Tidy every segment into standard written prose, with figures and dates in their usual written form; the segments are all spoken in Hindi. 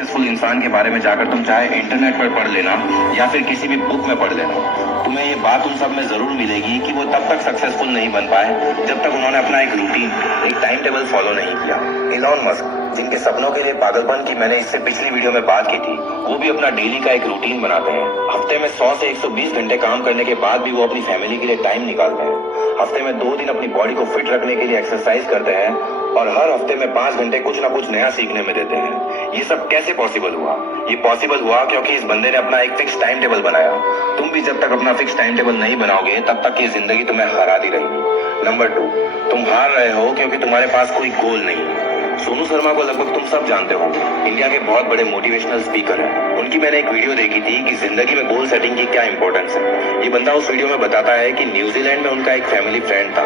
सक्सेसफुल इंसान के बारे में जाकर तुम चाहे इंटरनेट पर पढ़ लेना या फिर किसी भी बुक में पढ़ लेना, तुम्हें ये बात उन सब में जरूर मिलेगी कि वो तब तक सक्सेसफुल नहीं बन पाए जब तक उन्होंने अपना एक रूटीन, एक टाइम टेबल फॉलो नहीं किया। इलॉन मस्क, जिनके सपनों के लिए पागलपन की मैंने इससे पिछली वीडियो में बात की थी, वो भी अपना डेली का एक रूटीन बनाते हैं। हफ्ते में 100 से 120 घंटे काम करने के बाद भी वो अपनी फैमिली के लिए टाइम निकालते हैं। हफ्ते में 2 दिन अपनी बॉडी को फिट रखने के लिए एक्सरसाइज करते हैं और हर हफ्ते में 5 घंटे कुछ ना कुछ नया सीखने में देते हैं। ये सब कैसे पॉसिबल हुआ? ये पॉसिबल हुआ क्योंकि इस बंदे ने अपना एक फिक्स टाइम टेबल बनाया। तुम भी जब तक अपना फिक्स टाइम टेबल नहीं बनाओगे तब तक ये जिंदगी तुम्हें हराती रहेगी। नंबर 2, तुम हार रहे हो क्योंकि तुम्हारे पास कोई गोल नहीं है। सोनू शर्मा को लगभग तुम सब जानते हो, इंडिया के बहुत बड़े मोटिवेशनल स्पीकर हैं। उनकी मैंने एक वीडियो देखी थी कि जिंदगी में गोल सेटिंग की क्या इंपॉर्टेंस है। ये बंदा उस वीडियो में बताता है कि न्यूजीलैंड में उनका एक फैमिली फ्रेंड था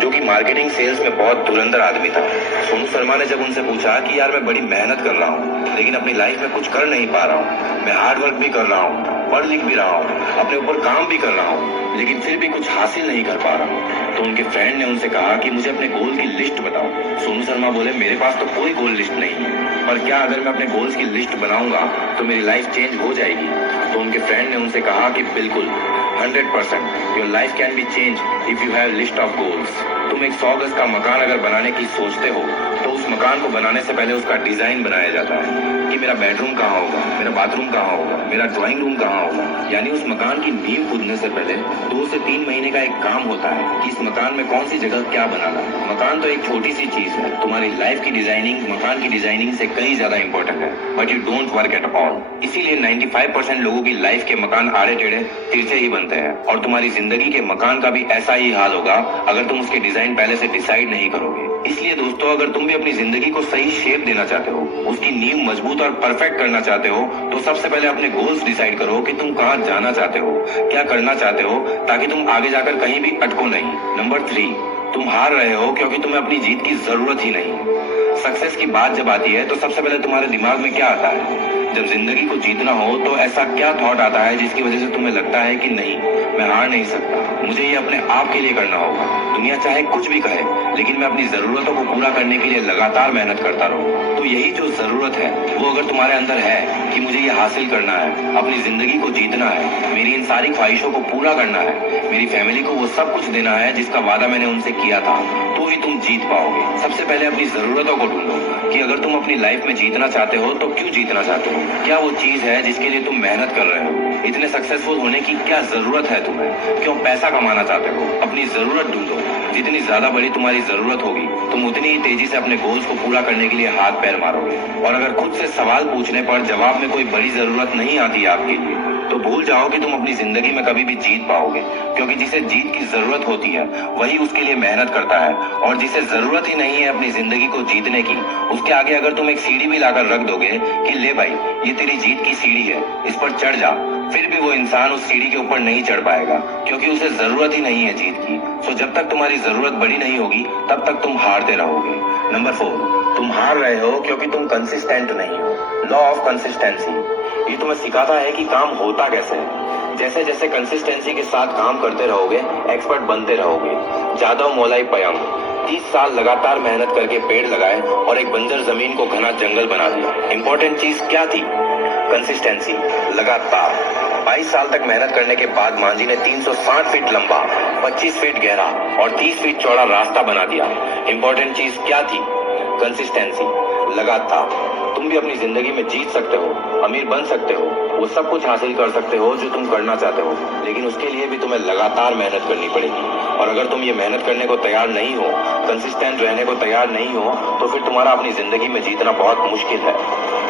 जो कि मार्केटिंग सेल्स में बहुत धुरंधर आदमी था। सोनू शर्मा ने जब उनसे पूछा कि यार मैं बड़ी मेहनत कर रहा हूँ लेकिन अपनी लाइफ में कुछ कर नहीं पा रहा हूँ, मैं हार्ड वर्क भी कर रहा हूँ, पढ़ लिख भी रहा हूँ, अपने ऊपर काम भी कर रहा हूँ, लेकिन फिर भी कुछ हासिल नहीं कर पा रहा हूँ, तो उनके फ्रेंड ने उनसे कहा कि मुझे अपने गोल की लिस्ट बताओ। सोनू शर्मा बोले मेरे पास तो कोई गोल लिस्ट नहीं है, पर क्या अगर मैं अपने गोल्स की लिस्ट बनाऊंगा तो मेरी लाइफ चेंज हो जाएगी? तो उनके फ्रेंड ने उनसे कहा कि बिल्कुल, 100% your life can be change if you have list of goals. तुम एक 100 गज का मकान अगर बनाने की सोचते हो तो उस मकान को बनाने से पहले उसका डिजाइन बनाया जाता है कि मेरा बेडरूम कहाँ होगा, मेरा बाथरूम कहाँ होगा, मेरा ड्राइंग रूम कहाँ होगा। यानी उस मकान की नींव खुदने से पहले 2 से 3 महीने का एक काम होता है कि इस मकान में कौन सी जगह क्या बनाना है। मकान तो एक छोटी सी चीज है, तुम्हारी लाइफ की डिजाइनिंग मकान की डिजाइनिंग से कहीं ज्यादा इंपॉर्टेंट है, but you don't work at all. इसीलिए 95% लोगों की लाइफ के मकान आड़े टेढ़े तिरछे ही बनते हैं, और तुम्हारी जिंदगी के मकान का भी ऐसा ही हाल होगा अगर तुम उसके डिजाइन पहले से डिसाइड नहीं करोगे। इसलिए दोस्तों, अगर तुम भी अपनी जिंदगी को सही शेप देना चाहते हो, उसकी नींव मजबूत और परफेक्ट करना चाहते हो, तो सबसे पहले अपने गोल्स डिसाइड करो कि तुम कहाँ जाना चाहते हो, क्या करना चाहते हो, ताकि तुम आगे जाकर कहीं भी अटको नहीं। नंबर 3, तुम हार रहे हो क्योंकि तुम्हें अपनी जीत की जरूरत ही नहीं है। सक्सेस की बात जब आती है तो सबसे पहले तुम्हारे दिमाग में क्या आता है? जब जिंदगी को जीतना हो तो ऐसा क्या थॉट आता है जिसकी वजह से तुम्हें लगता है कि नहीं, मैं हार नहीं सकता, मुझे ये अपने आप के लिए करना होगा। दुनिया चाहे कुछ भी कहे, लेकिन मैं अपनी जरूरतों को पूरा करने के लिए लगातार मेहनत करता रहूं। तो यही जो जरूरत है वो अगर तुम्हारे अंदर है कि मुझे ये हासिल करना है, अपनी जिंदगी को जीतना है, मेरी इन सारी ख्वाहिशों को पूरा करना है, मेरी फैमिली को वो सब कुछ देना है जिसका वादा मैंने उनसे किया था, तो ही तुम जीत पाओगे। सबसे पहले अपनी जरूरतों को ढूंढो कि अगर तुम अपनी लाइफ में जीतना चाहते हो तो क्यों जीतना चाहते हो, क्या वो चीज है जिसके लिए तुम मेहनत कर रहे हो, इतने सक्सेसफुल होने की क्या जरूरत है तुम्हें, क्यों पैसा कमाना चाहते हो। अपनी जरूरत ढूंढो, जितनी ज्यादा बड़ी तुम्हारी जरूरत होगी तुम उतनी ही तेजी से अपने गोल्स को पूरा करने के लिए हाथ पैर मारोगे। और अगर खुद से सवाल पूछने पर जवाब में कोई बड़ी जरूरत नहीं आती आपके लिए तो भूल जाओ कि तुम अपनी जिंदगी में कभी भी जीत पाओगे, क्योंकि जिसे जीत की जरूरत होती है वही उसके लिए मेहनत करता है, और जिसे जरूरत ही नहीं है अपनी जिंदगी को जीतने की, उसके आगे अगर तुम एक सीढ़ी भी लाकर रख दोगे कि ले भाई ये तेरी जीत की सीढ़ी है, इस पर चढ़ जा, फिर भी वो इंसान उस सीढ़ी के ऊपर नहीं चढ़ पाएगा, क्योंकि उसे जरूरत ही नहीं है जीत की। सो जब तक तुम्हारी जरूरत बड़ी नहीं होगी तब तक तुम हारते रहोगे। नंबर 4, तुम हार रहे हो क्योंकि तुम कंसिस्टेंट नहीं हो। लॉ ऑफ कंसिस्टेंसी ये तुम्हें सिखाता है कि काम होता कैसे है। जैसे जैसे कंसिस्टेंसी के साथ काम करते रहोगे, एक्सपर्ट बनते रहोगे। जादव मोलाई पयंग 30 साल लगातार मेहनत करके पेड़ लगाए और एक बंजर जमीन को घना जंगल बना दिया। इंपॉर्टेंट चीज क्या थी? कंसिस्टेंसी, लगातार। 22 साल तक मेहनत करने के बाद मांझी ने 360 फीट लंबा, 25 फीट गहरा और 30 फीट चौड़ा रास्ता बना दिया। इंपॉर्टेंट चीज क्या थी? कंसिस्टेंसी, लगातार। तुम भी अपनी जिंदगी में जीत सकते हो, अमीर बन सकते हो, वो सब कुछ हासिल कर सकते हो जो तुम करना चाहते हो, लेकिन उसके लिए भी तुम्हें लगातार मेहनत करनी पड़ेगी। और अगर तुम ये मेहनत करने को तैयार नहीं हो, कंसिस्टेंट रहने को तैयार नहीं हो, तो फिर तुम्हारा अपनी जिंदगी में जीतना बहुत मुश्किल है।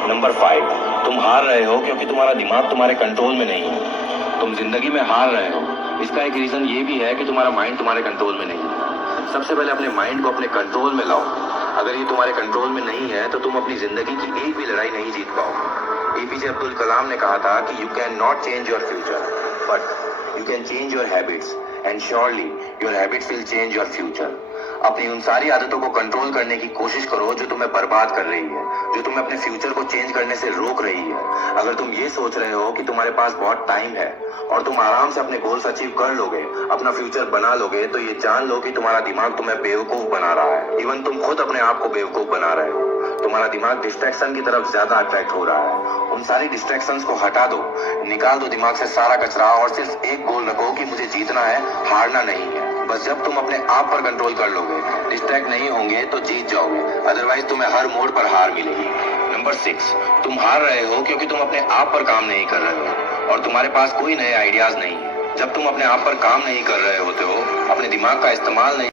नंबर 5, तुम हार रहे हो क्योंकि तुम्हारा दिमाग तुम्हारे कंट्रोल में नहीं है। तुम जिंदगी में हार रहे हो, इसका एक रीजन ये भी है कि तुम्हारा माइंड तुम्हारे कंट्रोल में नहीं है। सबसे पहले अपने माइंड को अपने कंट्रोल में लाओ। अगर ये तुम्हारे कंट्रोल में नहीं है तो तुम अपनी जिंदगी की एक भी लड़ाई नहीं जीत पाओगे। एपीजे अब्दुल कलाम ने कहा था कि you can not change your future, but you can change your habits, and surely your habits will change your future. अपनी उन सारी आदतों को कंट्रोल करने की कोशिश करो जो तुम्हें बर्बाद कर रही है, जो तुम्हें अपने फ्यूचर को चेंज करने से रोक रही है। अगर तुम ये सोच रहे हो कि तुम्हारे पास बहुत टाइम है और तुम आराम से अपने गोल्स अचीव कर लोगे, अपना फ्यूचर बना लोगे, तो ये जान लो कि तुम्हारा दिमाग तुम्हें बेवकूफ बना रहा है। इवन तुम खुद अपने आप को बेवकूफ बना रहे हो। तुम्हारा दिमाग डिस्ट्रैक्शन की तरफ ज्यादा अट्रैक्ट हो रहा है। उन सारी डिस्ट्रैक्शंस को हटा दो, निकाल दो दिमाग से सारा कचरा और सिर्फ एक गोल रखो कि मुझे जीतना है, हारना नहीं है। बस जब तुम अपने आप पर कंट्रोल कर लोगे, डिस्ट्रैक्ट नहीं होंगे तो जीत जाओगे, अदरवाइज तुम्हें हर मोड़ पर हार मिलेगी। नंबर 6, तुम हार रहे हो क्योंकि तुम अपने आप पर काम नहीं कर रहे हो और तुम्हारे पास कोई नए आइडियाज नहीं है। जब तुम अपने आप पर काम नहीं कर रहे होते हो, अपने दिमाग का इस्तेमाल नहीं